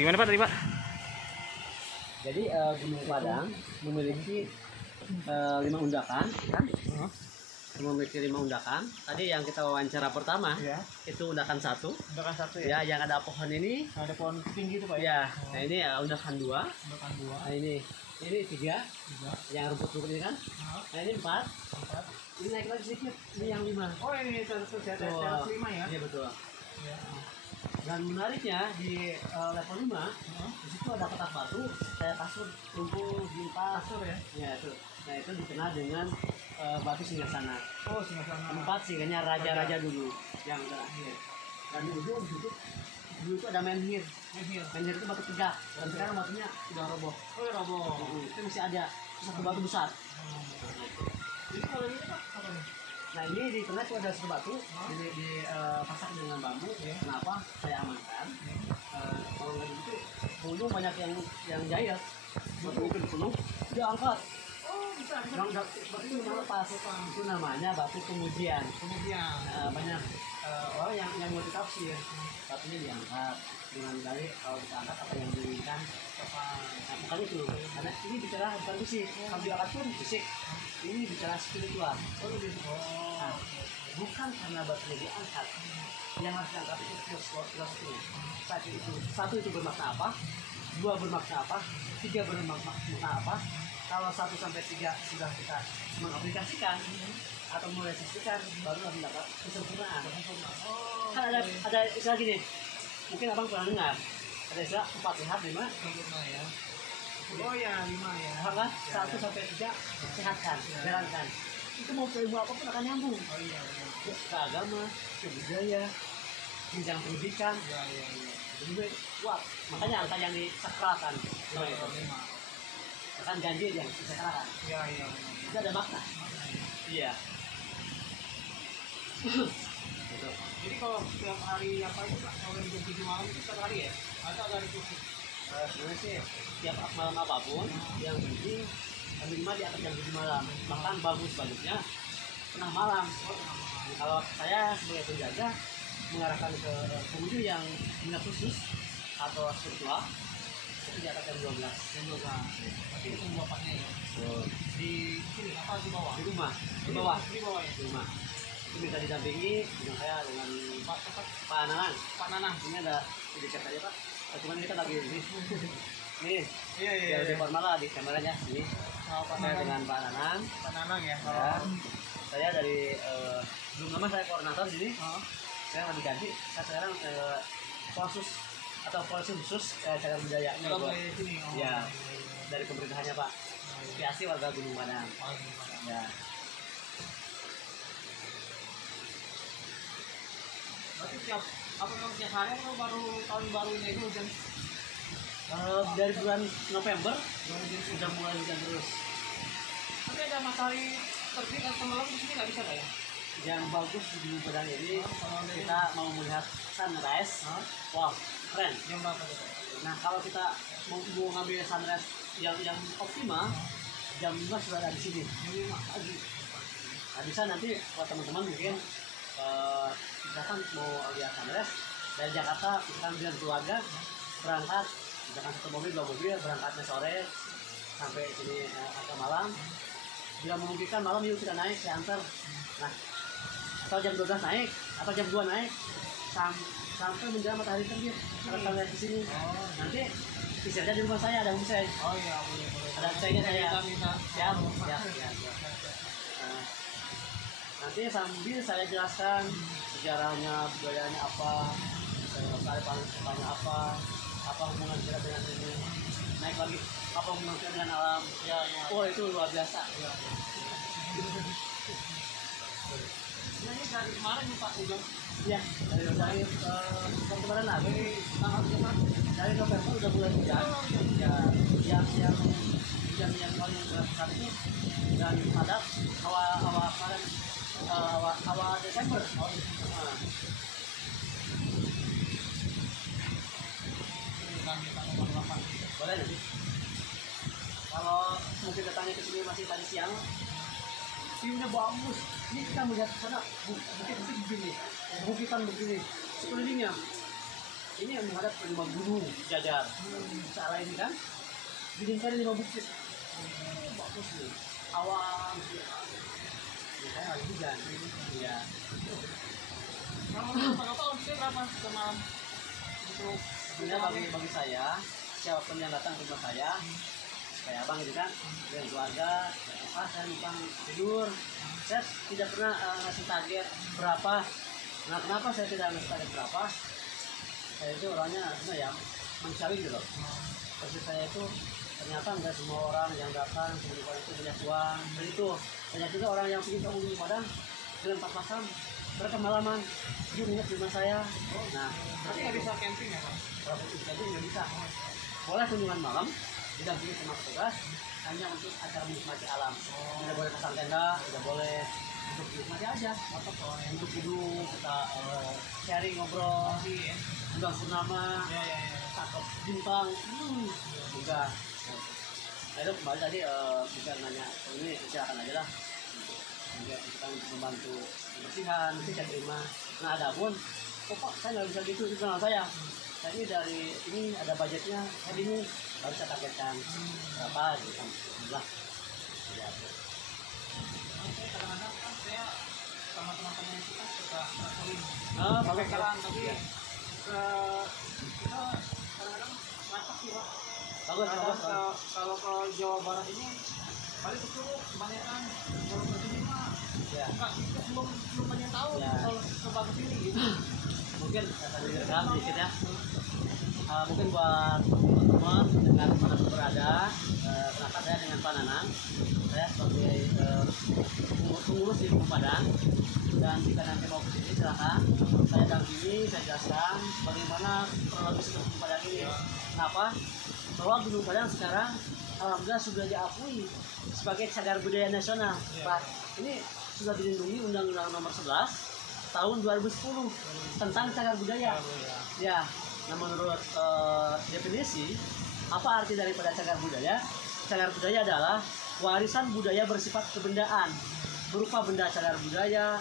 Gimana Pak tadi Pak? Jadi Gunung Padang memiliki 5 undakan, kan? Memiliki 5 undakan. Tadi yang kita wawancara pertama, Ya. itu undakan 1. Undakan 1 Ya, yang ada pohon ini. Ada pohon tinggi itu Pak Ya, nah ini undakan 2. Undakan 2. Nah ini 3. Yang rumput-rumput ini kan. Nah ini 4. Ini naik lagi sedikit. Ini yang 5. Oh ini terus ya, Betul. 5 ya. Iya betul. Ya. Dan menariknya di level 5, di situ ada petak batu, kayak kasur tumpul di Kasur ya. Ya itu. Nah itu dikenal dengan batu singgasana. Oh singasana. Tempat singgahnya raja-raja dulu yang terakhir. Dan di ujung dulu itu ada menhir. Menhir itu batu tegak. Dan sekarang batunya sudah roboh. Oh ya roboh. Itu masih ada satu batu besar. Jadi kalau ini Pak apa nih? Nah ini di tengah itu ada satu batu, ini dipasang dengan bambu. Kenapa saya amankan? Kalau nggak gitu, gunung banyak yang jahil. Batu itu dipenuh, dia angkat. Oh bisa. Batu itu lepas. Itu namanya batu kemudian. Kemudian Banyak orang yang mau tafsir, batunya diangkat dengan dalih kalau kita angkat apa yang diinginkan. Nah, bukan itu, karena ini bicara bukan fisik. Kalau diangkat pun fisik. Ini bicara spiritual. Nah, bukan karena batunya diangkat, yang harus diangkat itu filosofinya. Satu itu bermakna apa, 2 bermakna apa, 3 bermakna apa. Kalau 1 sampai 3 sudah kita mengaplikasikan atau merealisasikan, baru mendapat kesempurnaan. Kan ada istilah gini, mungkin abang pernah dengar, ada istilah 4 sehat 5 sempurna ya. Oh ya 5 ya. Maka 1 sampai 3 sehatkan, jalankan. Itu mau ke ilmu apapun akan nyambung. Oh iya. Ke agama, ke budaya, jenjang pendidikan. Ya. Jadi kuat. Makanya angka yang disakralkan. Kan janji yang disakralkan. Ya. Itu ada makna. Iya. Gitu. Jadi kalau setiap hari apa itu Pak, kalau jam 7 malam itu setiap hari ya? Atau ada khusus? Sebenarnya sih tiap malam apapun yang penting minimal di atas jam 7 malam. Bahkan bagusnya tengah malam. Kalau saya sebagai penjaga mengarahkan ke pengunjung yang minat khusus atau spiritual itu di atas jam 12. Berarti itu bapaknya ya? Di sini apa di bawah? Di rumah, Di bawah ya? di rumah. Itu bisa didampingi dengan saya dengan Pak Nanang. Pak Nanang. Ini ada di chat aja Pak. Cuman kita lagi ini. Nih, Iya. biar lebih formal lah di kameranya. Ini saya dengan Pak Nanang. Pak Nanang ya. Ya, saya dari belum lama saya koordinator di sini. Saya lagi ganti. Saya sekarang kursus atau polisi khusus cagar budaya. Kalau di sini. Ya, dari pemerintahannya Pak. Inspirasi warga Gunung Padang. Ya. Berarti tiap hari atau baru tahun baru ini itu hujan? Dari bulan November sudah mulai hujan terus. Tapi ada matahari terbit atau malam di sini nggak bisa nggak ya? Yang bagus di Gunung Padang ini kita mau melihat sunrise. Wow, keren. Jam berapa tuh? Nah kalau kita mau ngambil sunrise yang optimal, jam 5 sudah ada di sini. Jam 5 pagi. Nah, bisa nanti kalau teman-teman mungkin misalkan mau lihat sunrise dari Jakarta, misalkan dengan keluarga berangkat, misalkan 1 mobil 2 mobil berangkatnya sore sampai sini agak malam. Bila memungkinkan malam yuk kita naik, saya antar. Nah, atau jam 12 naik, atau jam 2 naik sampai menjelang matahari terbit. Kita lihat di sini. Nanti istirahatnya di rumah saya, ada homestay. Oh iya, boleh. Ada homestaynya saya. Kita. Siap. Nah, nanti sambil saya jelaskan sejarahnya, budayanya apa, kearifan apa hubungan kita dengan ini. Naik lagi, apa hubungan kita dengan alam. Ya. Oh itu luar biasa. Nah, ini dari kemarin nih Pak hujan. Ya, dari kemarin lah, dari tanggal 5 dari November udah mulai hujan. Ya, yang paling besar itu dan padat awal kemarin awal Desember. Boleh nanti. Kalau mungkin datangnya ke sini masih tadi siang, view-nya bagus. Ini kita melihat ke sana bukit begini, bukitan begini, sekelilingnya. ini yang menghadap ke 5 gunung jajar. Salah ini kan, didirikan 5 bukit. Bagus nih, awan. Ya, saya lagi hujan. Iya. Kalau Bapak omsetnya berapa semalam? Untuk Sebenarnya bagi saya, siapapun yang datang ke rumah saya, kayak abang gitu kan, dengan keluarga, saya numpang tidur. Saya tidak pernah ngasih target berapa. Nah, kenapa saya tidak ngasih target berapa? Saya itu orangnya ya manusiawi gitu loh. Maksud saya itu ternyata nggak semua orang yang datang ke rumah itu punya uang. Dan itu banyak juga orang yang ingin kamu di Padang dengan 4 pasang. Mereka malaman, dia ingat di rumah saya. Nah, tapi nggak bisa camping ya Pak? kalau itu saja nggak bisa. Boleh kunjungan malam, didampingi sama petugas, hanya untuk acara menikmati alam. Tidak boleh pasang tenda, tidak boleh untuk menikmati aja. Untuk duduk, kita sharing ngobrol, Iya. bulan purnama, Ya. cakep bintang, juga. Nah, itu kembali tadi bisa nanya ini silakan aja lah. Juga kita untuk membantu kebersihan, itu saya terima. Nah, ada pun, kok saya nggak bisa gitu, itu kenal saya. Jadi dari ini ada budgetnya, saya ini baru saya targetkan berapa gitu lah. Ya. Saya kadang-kadang kan saya sama teman-teman itu kan suka traveling. Oh, Pakai bagus. jalan tapi Ya. kita kadang-kadang ngacak sih Pak. Bagus, Kadang bagus, bagus. kalau ke Jawa Barat ini paling ke Curug kebanyakan, kalau ke sini mah Ya. nggak belum banyak tahu Ya. kalau coba ke sini gitu. Mungkin akan direkam sedikit ya. Mungkin buat teman-teman dengan mana berada, kenapa saya dengan Pak Nanang, saya sebagai pengurus di Gunung Padang, dan jika nanti mau ke sini silakan saya dampingi, saya jelaskan bagaimana kronologis Gunung Padang ini. Kenapa? Bahwa Gunung Padang sekarang alhamdulillah sudah diakui sebagai cagar budaya nasional. Pak, ini sudah dilindungi Undang-Undang Nomor 11 tahun 2010 tentang cagar budaya. Ya, nah menurut definisi, apa arti daripada cagar budaya? Cagar budaya adalah warisan budaya bersifat kebendaan, berupa benda cagar budaya,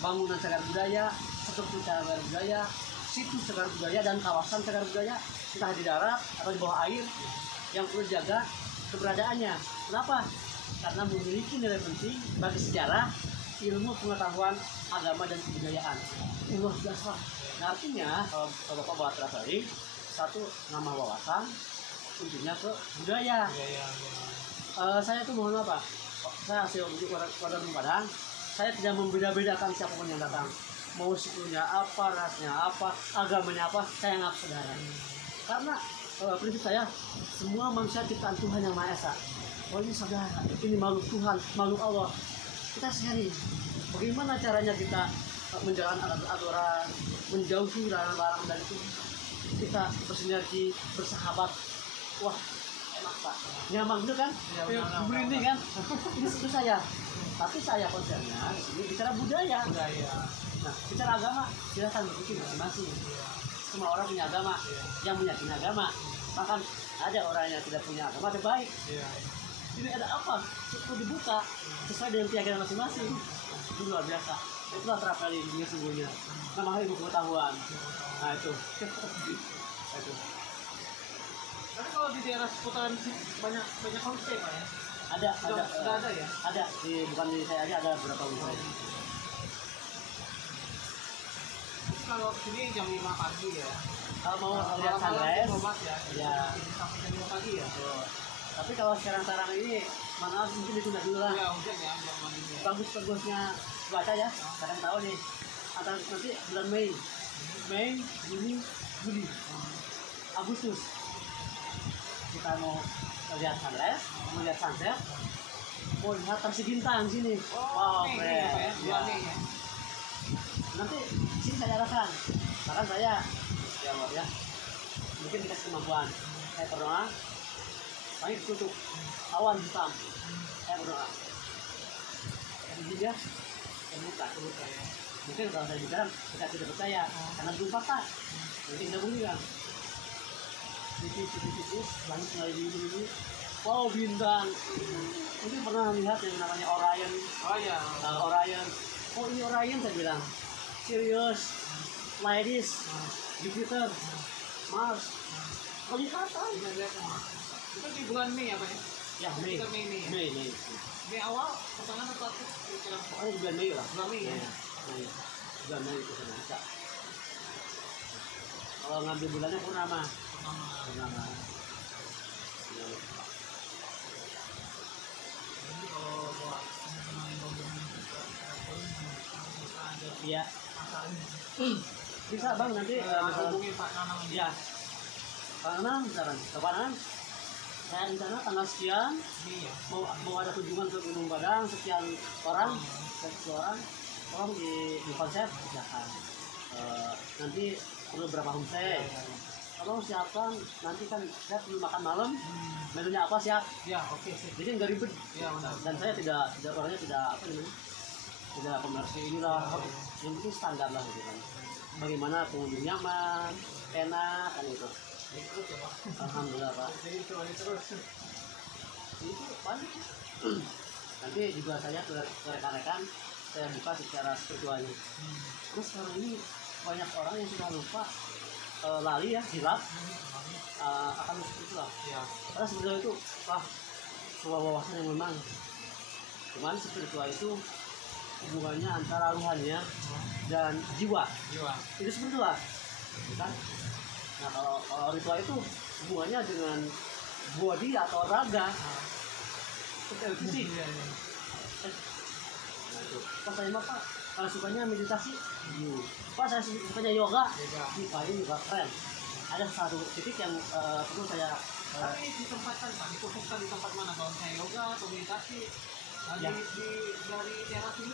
bangunan cagar budaya, struktur cagar budaya, situs cagar budaya, dan kawasan cagar budaya, entah di darat atau di bawah air, yang perlu dijaga keberadaannya. Kenapa? Karena memiliki nilai penting bagi sejarah, ilmu pengetahuan, agama, dan kebudayaan. Luar biasa. Nah, artinya kalau Bapak buat traveling, satu nama wawasan, ujungnya ke budaya. Saya tuh mohon apa? Saya hasil ujuk warga Gunung Padang, saya tidak membeda-bedakan siapapun yang datang. Mau sukunya apa, rasnya apa, agamanya apa, saya anggap saudara. Karena prinsip saya, semua manusia ciptaan Tuhan yang Maha Esa. Oh, ini saudara, ini makhluk Tuhan, makhluk Allah. Kita sharing. Bagaimana caranya kita menjalankan aturan, menjauhi larang-larang dari itu, kita bersinergi, bersahabat. Wah, enak Pak, nyaman bener kan? Merinding kan? Ini itu saya. Tapi saya konsernya ini bicara budaya. Nah, bicara agama, silakan berpikir masing-masing. Semua orang punya agama, yang meyakini agama. Bahkan ada orang yang tidak punya agama terbaik. Ini ada apa? Cukup dibuka sesuai dengan keyakinan masing-masing. Itu luar biasa. Itulah traveling dia sungguhnya. Namanya ilmu pengetahuan. Nah itu. Itu. Tapi kalau di daerah seputaran sini banyak homestay Pak ya? Ada Sudah ada ya? Ada bukan di saya aja, ada beberapa homestay. Terus kalau kesini jam 5 pagi ya? Kalau mau lihat sunrise, ya. Sampai jam 5 pagi ya? Betul. Tapi kalau sekarang ini, maaf mungkin ditunda dulu lah. Ya hujan ya, jam mandinya. Bagus-bagusnya cuaca ya. Kadang tahu nih. Antara nanti bulan Mei, Juni, Juli, Agustus. Kita mau lihat sunrise, mau lihat sunset, mau lihat taksi bintang sini. Oh, Wow, Mei keren. ya Pak ya? Ya. Bulan Mei ya? Nanti sini saya arahkan. Bahkan saya, ya Allah ya, mungkin dikasih kemampuan. Saya berdoa, langit tutup, awan hitam. Saya berdoa. Izin ya, terbuka. Mungkin kalau saya bicara, kita tidak percaya, karena belum fakta. Mungkin kita buktikan. Tipis, langit mulai biru. Wow, bintang. Mungkin pernah lihat yang namanya Orion. Oh iya. Orion. Oh, ini Orion saya bilang. Serius, ladies, Jupiter, Mars, kelihatan. Bisa lihat semua. Itu di bulan Mei apa ya? Ya Mei, Kita Mei. Mei. Mei awal pertengahan atau akhir? Kira-kira. Pokoknya bulan Mei lah. Bulan Mei ya. Iya, Mei. Bulan Mei itu sudah bisa. Kalau ngambil bulannya purnama. Pertama. Jadi kalau buat teman-teman yang ngomongin juga bisa ada Iya, masalahnya. bisa bang nanti misal Hubungin Pak Nanang aja. ya karena misalkan kapan saya rencana tanggal sekian Iya. mau ada kunjungan ke Gunung Badang sekian orang tolong di konsep misalkan nanti perlu berapa homestay tolong siapkan nanti kan saya perlu makan malam menunya apa siap Ya, oke sih. jadi nggak ribet Ya, benar. dan saya tidak orangnya tidak apa namanya tidak komersil inilah yang penting standar lah gitu kan bagaimana pengunjung nyaman enak kan itu Ikut ya, Pak. alhamdulillah pak Jadi itu aja terus. itu paling nanti juga saya ke rekan-rekan saya buka secara spiritualnya terus sekarang ini banyak orang yang sudah lupa lali ya hilaf akan spiritual Ya. karena spiritual itu wah sebuah wawasan yang memang cuman spiritual itu hubungannya antara ruhannya dan jiwa Jiwa. itu spiritual kan nah kalau ritual itu hubungannya dengan body atau raga Iya, iya. Pas saya mah pak kalau sukanya meditasi pak saya sukanya yoga Yoga. ini juga keren ada satu titik yang perlu saya Tapi ditempatkan Pak, dikhususkan di tempat mana? Kalau saya yoga atau meditasi, Ya. dari teras ini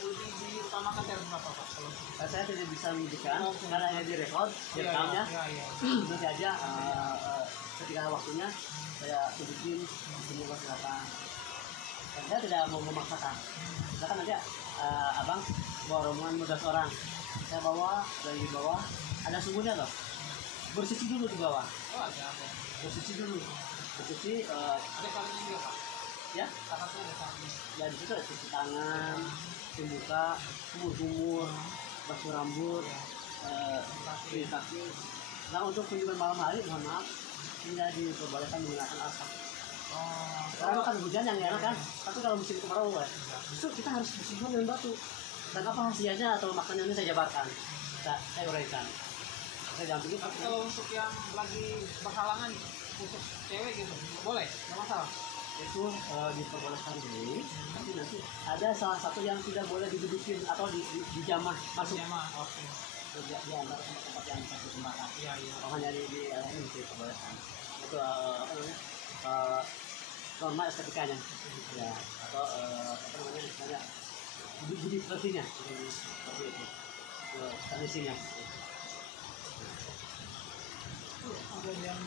lebih diutamakan teras berapa Pak? Kalau saya tidak bisa menyebutkan karena ini direkod direkamnya Iya. nanti aja ketika waktunya saya sebutin semua silakan dan saya tidak mau memaksakan silakan nanti abang bawa rombongan 15 orang saya bawa dari bawah ada sumurnya loh bersih dulu di bawah Oh ada. bersih dulu bersih Ada sarungnya juga Pak? ya Atasnya ada sarungnya. ya di situ ada cuci tangan cuci muka kumur basuh rambut cuci kaki nah untuk kunjungan malam hari mohon maaf tidak diperbolehkan menggunakan asap Oh. karena kan hujan yang enak kan tapi kalau musim kemarau ya justru kita harus bersihkan dengan batu dan apa hasilnya atau makanannya saya jabarkan saya uraikan saya dampingi Tapi kalau untuk yang lagi berhalangan khusus cewek gitu, boleh? Nggak masalah? itu diperbolehkan dulu tapi nanti ada salah satu yang tidak boleh didudukin atau dijamah masuk Jamaah. Oke. di antara tempat-tempat yang satu kesempatan Iya. makanya di ini diperbolehkan itu apa namanya norma estetikanya ya atau apa namanya misalnya budi pekertinya seperti itu kondisinya Ada yang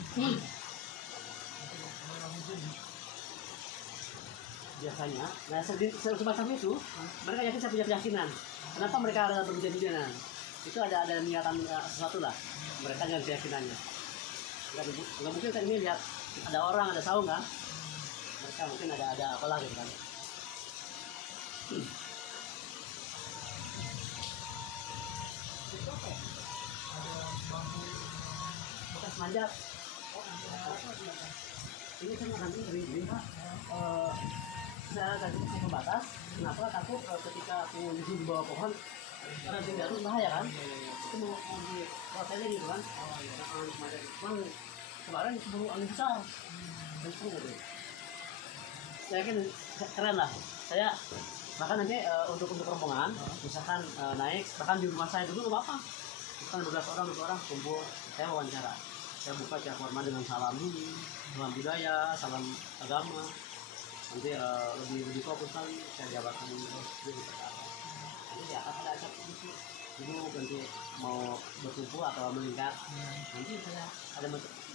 biasanya nah semacam itu mereka yakin saya punya keyakinan kenapa mereka ada berjanjian itu ada niatan sesuatu lah mereka dengan keyakinannya nggak mungkin kan ini lihat ada orang ada saung kan mereka mungkin ada apalah gitu kan itu apa ya? Ada bambu. bekas manjat Oh, ada apa? ini kan nanti ini saya tadi ke pembatas kenapa takut ketika pengunjung di bawah pohon karena di jatuh bahaya kan itu mau di protesnya gitu kan cuman kemarin baru angin besar dan sepuluh gitu saya yakin keren lah saya bahkan nanti untuk rombongan misalkan naik bahkan di rumah saya dulu nggak apa bukan beberapa orang kumpul saya wawancara saya buka cak formal dengan salam budaya salam agama nanti lebih fokus lagi saya jabarkan dulu nanti ya ada acak dulu nanti mau berkumpul atau meningkat nanti saya ada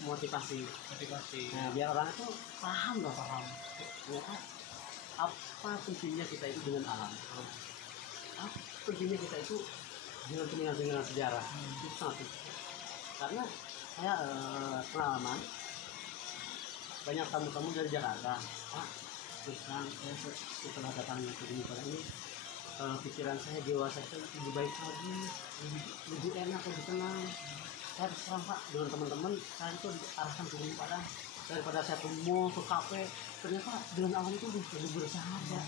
motivasi nah biar orang itu paham loh ternyata apa pentingnya kita itu dengan alam apa pentingnya kita itu dengan sejarah itu sangat karena saya pengalaman banyak tamu-tamu dari Jakarta Pak terus kan setelah datangnya ke Gunung Padang ini pikiran saya jiwa saya itu lebih baik lagi lebih enak lebih tenang saya terserang Pak dengan teman-teman, saya itu diarahkan ke Gunung Padang. Daripada saya ke mall, ke kafe, ternyata dengan alam itu lebih bersahaja,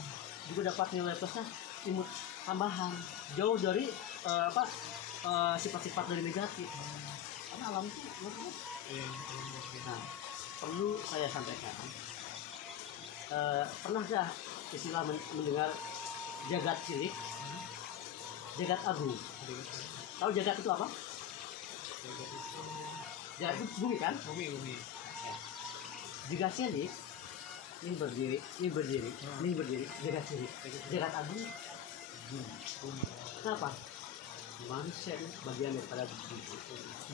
juga dapat nilai plusnya imut tambahan jauh dari sifat-sifat dari negatif. Karena alam itu bagus. Nah, perlu saya sampaikan, pernah nggak istilah mendengar jagat cilik, jagat agung? Tahu jagat itu apa? Jagat itu bumi kan? Bumi. Jagat cilik ini berdiri, jagat cilik, jagat agung. Kenapa? Manusia itu bagian daripada bumi.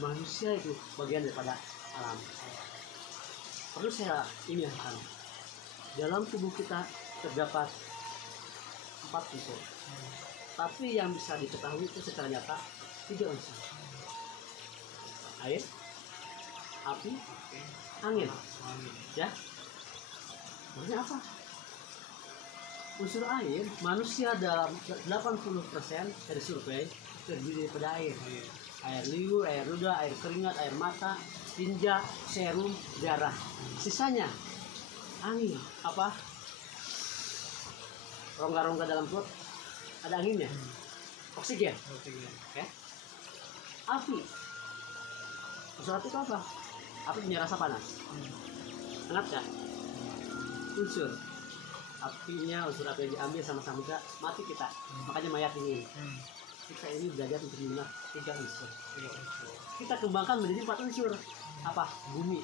Manusia itu bagian daripada alam. Perlu saya ingatkan, dalam tubuh kita terdapat 4 unsur, tapi yang bisa diketahui itu secara nyata 3 unsur: air, api, angin. Ya, maksudnya apa? Unsur air, manusia dalam 80% dari survei terdiri daripada air. Air liur, air ludah, air keringat, air mata, tinja, serum, darah. Sisanya angin. Apa? Rongga-rongga dalam perut ada anginnya. Oksigen. Oke. Api. Unsur api itu apa? Api punya rasa panas. Hangat kan? Unsur apinya, unsur api yang diambil sama samudra, mati kita. Makanya mayat ini. Kita ini belajar untuk mengenal 3 unsur. Kita kembangkan menjadi 4 unsur. Apa? Bumi.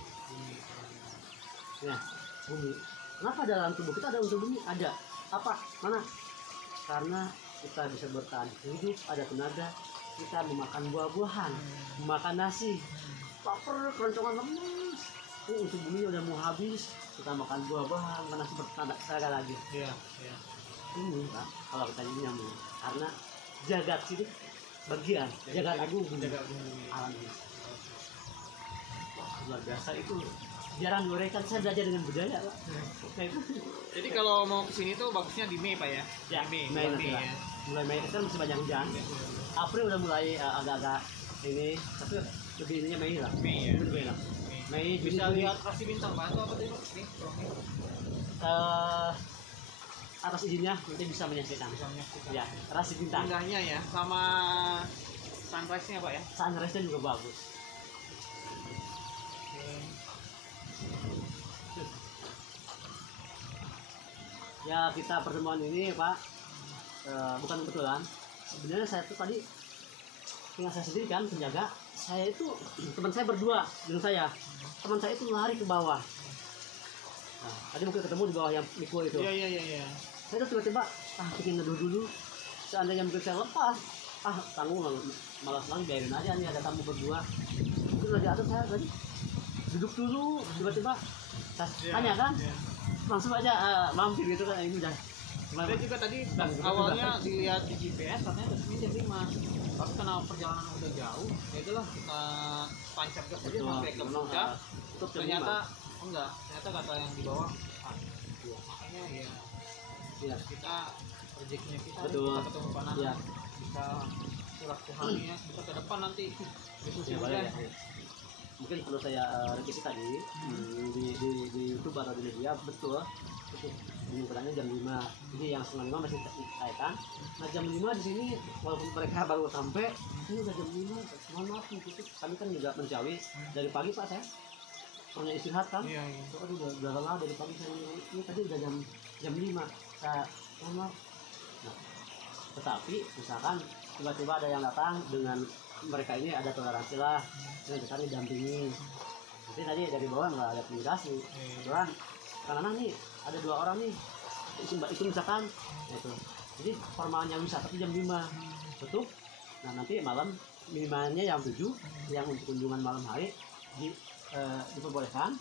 Nah, bumi. Kenapa dalam tubuh kita ada unsur bumi? Ada. Apa? Mana? Karena kita bisa bertahan hidup, ada tenaga. Kita memakan buah-buahan, memakan nasi, lapar, keroncongan lemes. Unsur bumi udah mau habis, kita makan buah-buahan, mana bertenaga lagi. Iya. Ini Pak, kalau kita ini nyambung. Karena jagat cilik bagian, jagat agung alam ini. Luar biasa itu. Jarang gorekan, saya belajar dengan budaya Pak. Jadi kalau mau kesini tuh bagusnya di Mei Pak ya? Ya, Mei nanti ya. lah. Mulai Mei kan masih banyak hujan. April udah mulai agak-agak ini, tapi lebih ininya Mei lah. Mei ya. Lebih enak. Mei Bisa Juni, lihat rasi bintang Pak, atau apa tadi Pak? Nih, atas izinnya nanti bisa menyaksikan. bisa menyaksikan. Ya, rasi bintang. Indahnya ya, sama sunrise-nya Pak ya. Sunrise-nya juga bagus. Ya, kita pertemuan ini Pak, bukan kebetulan. Sebenarnya saya tuh tadi tinggal saya sendiri kan, penjaga. Saya itu teman saya berdua dengan saya. Teman saya itu lari ke bawah. Nah, tadi mungkin ketemu di bawah yang mikul itu. Iya. Saya tuh tiba-tiba pengen neduh dulu. Seandainya mungkin saya lepas, tanggung malas lagi, biarin aja nih ada tamu berdua. Itu lagi atas saya tadi duduk dulu, tiba-tiba saya tanya kan, langsung aja mampir gitu kan, ini udah. Saya juga tadi awalnya dilihat di GPS katanya kesini jam 5. Tapi karena perjalanan udah jauh, ya itulah kita tancap gas aja sampai ke puncak. Ternyata enggak, ternyata kata yang di bawah. Makanya ya kita rezekinya kita betul. Kita ketemu panas. Ya. Bisa surat Tuhan ya, kita ke depan nanti. Ya, ya. Mungkin perlu saya revisi tadi di YouTube atau di media, betul itu penyebutannya jam 5, jadi yang setengah 5 masih ditayangkan. Nah jam 5 di sini walaupun mereka baru sampai, ini udah jam 5, mohon maaf gitu. Kami kan juga mencari dari pagi Pak, saya pernah istirahat kan. Iya. Aduh, udah lelah dari pagi saya ini tadi udah jam 5, saya mohon maaf. Nah, tetapi misalkan tiba-tiba ada yang datang dengan mereka ini ada toleransi lah, dengan kita didampingi. Nanti tadi dari bawah nggak ada komunikasi, orang karena nih ada 2 orang nih itu misalkan itu. Jadi formalnya wisata itu jam 5 tutup. Nah nanti malam minimalnya jam 7 yang untuk kunjungan malam hari diperbolehkan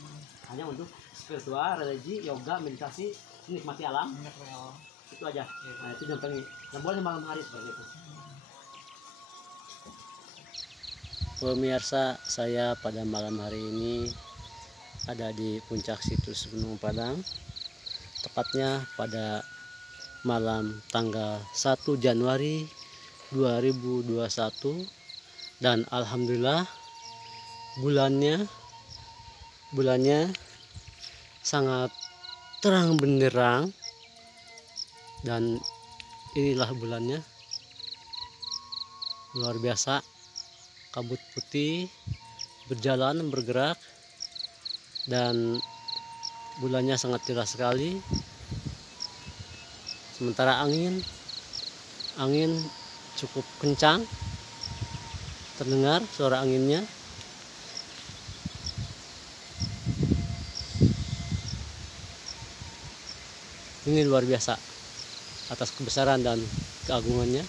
hanya untuk spiritual, religi, yoga, meditasi, menikmati alam. Itu aja. Nah itu yang penting. Nggak boleh malam hari seperti itu. Pemirsa, saya pada malam hari ini ada di puncak situs Gunung Padang, tepatnya pada malam tanggal 1 Januari 2021, dan alhamdulillah bulannya sangat terang benderang, dan inilah bulannya, luar biasa. Kabut putih bergerak, dan bulannya sangat jelas sekali. Sementara angin cukup kencang, terdengar suara anginnya. Ini luar biasa, atas kebesaran dan keagungannya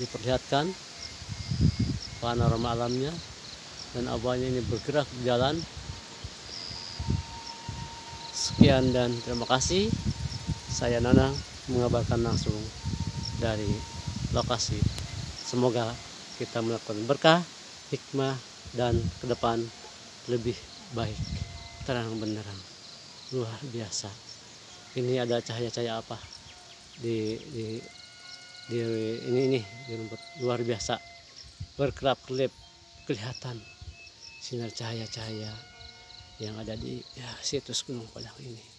diperlihatkan panorama alamnya, dan awannya ini bergerak berjalan. Sekian dan terima kasih. Saya Nanang mengabarkan langsung dari lokasi. Semoga kita melakukan berkah, hikmah, dan ke depan lebih baik, terang benderang, luar biasa. Ini ada cahaya-cahaya apa di ini di rumput, luar biasa, berkelap-kelip, kelihatan sinar cahaya-cahaya yang ada di situs Gunung Padang ini.